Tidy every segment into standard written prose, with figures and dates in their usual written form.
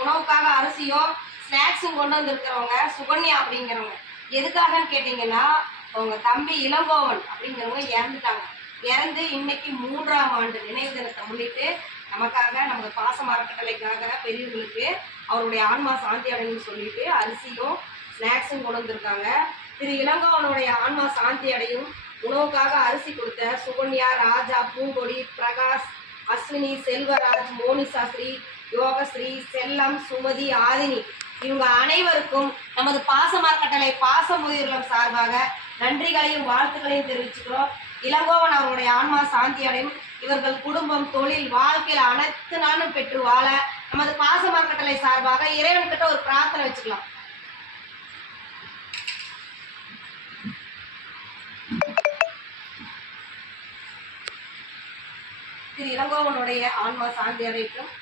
உணவுக்காக அரிசியும் ஸ்நாக்ஸும் கொண்டு வந்திருக்கிறவங்க சுகன்யா அப்படிங்கிறவங்க. எதுக்காகன்னு கேட்டிங்கன்னா, அவங்க தம்பி இளங்கோவன் அப்படிங்கிறவங்க இறந்துட்டாங்க. இறந்து இன்னைக்கு 3ஆம் ஆண்டு நினைவு தினத்தை முன்னிட்டு நமக்காக, நமது பாசம் அறக்கட்டளைக்காக பெரியவங்களுக்கு அவருடைய ஆன்மா சாந்தி அடையணும்னு சொல்லிட்டு அரிசியும் ஸ்நாக்ஸும் கொண்டு வந்திருக்காங்க. திரு இளங்கோவனுடைய ஆன்மா சாந்தி அடையும் உணவுக்காக அரிசி கொடுத்த சுகன்யா, ராஜா, பூங்கொடி, பிரகாஷ், அஸ்வினி, செல்வராஜ், மோனிசாஸ்ரீ, யோகஸ்ரீ, செல்லம், சுமதி, ஆதினி இவங்க அனைவருக்கும் நமது பாசம் அறக்கட்டளை பாசமுதிர்லம் சார்பாக நன்றிகளையும் வாழ்த்துக்களையும் தெரிவிச்சுக்கிறோம். இளங்கோவன் அவருடைய ஆன்மா சாந்தி அடையும், இவர்கள் குடும்பம், தொழில், வாழ்க்கையில் அனைத்து நாளும் பெற்று வாழ நமது பாசம் அறக்கட்டளை சார்பாக இறைவன்கிட்ட ஒரு பிரார்த்தனை வச்சுக்கலாம். திரு இளங்கோவனுடைய ஆன்மா சாந்தி அடைக்கும்,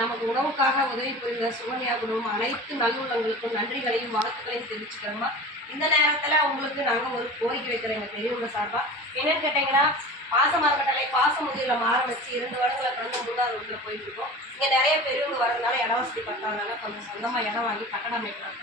நமக்கு உணவுக்காக உதவி புரிந்த சுகன்யா குடும்பம் அனைத்து நல்லுள்ளங்களுக்கும் நன்றிகளையும் வாழ்த்துக்களையும் தெரிவிச்சுக்கிறோமா. இந்த நேரத்தில் உங்களுக்கு நாங்கள் ஒரு கோரிக்கை வைக்கிறோம் எங்கள் பெரியவங்க சார்பாக. என்னன்னு கேட்டிங்கன்னா, பாசம் அறக்கட்டளை பாசமுதிர்லம் ஆரம்பித்து 2 வருடங்களை கடந்து 3ஆவது ரோட்டில் போயிட்டு இருக்கோம். இங்கே நிறைய பெரியவங்க வரதுனால இட வசதி பத்தாதனால கொஞ்சம் சொந்தமாக இடம் வாங்கி கட்டடம் அமைக்கிறாங்க.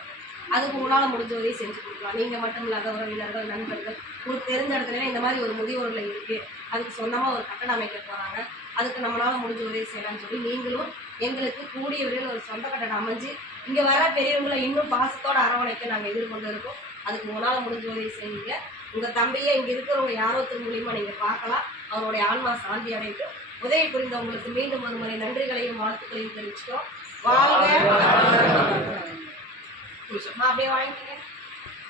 அதுக்கு உங்களால் முடிஞ்ச உதவி செஞ்சு கொடுக்கலாம். நீங்கள் மட்டும் இல்லாத உறவினர்கள், நண்பர்கள், உங்களுக்கு தெரிஞ்ச இடத்துல இந்த மாதிரி ஒரு முதியோரில் இருக்குது, அதுக்கு சொந்தமாக ஒரு கட்டடம் அமைக்க போகிறாங்க, அதுக்கு நம்மளால் முடிஞ்ச உதவி செய்யலாம்னு சொல்லி நீங்களும் எங்களுக்கு கூடிய விரைவில் ஒரு சொந்த கட்டடம் அமைஞ்சு இங்கே வர பெரியவங்களை இன்னும் பாசத்தோடு அரவணைக்க நாங்கள் எதிர்கொண்டு இருக்கோம். அதுக்கு உங்களால் முடிஞ்ச உதவி செய்யுங்க. உங்கள் தம்பியை இங்கே இருக்கிறவங்க யாரோ மூலியமாக நீங்கள் பார்க்கலாம். அவருடைய ஆன்மா சாந்தி அடைந்து உதவி புரிந்தவங்களுக்கு மீண்டும் ஒரு முறை நன்றிகளையும் வாழ்த்துக்களையும் தெரிவிச்சுக்கிறோம். வாழ்க அப்படியே வாங்கிக்கங்க.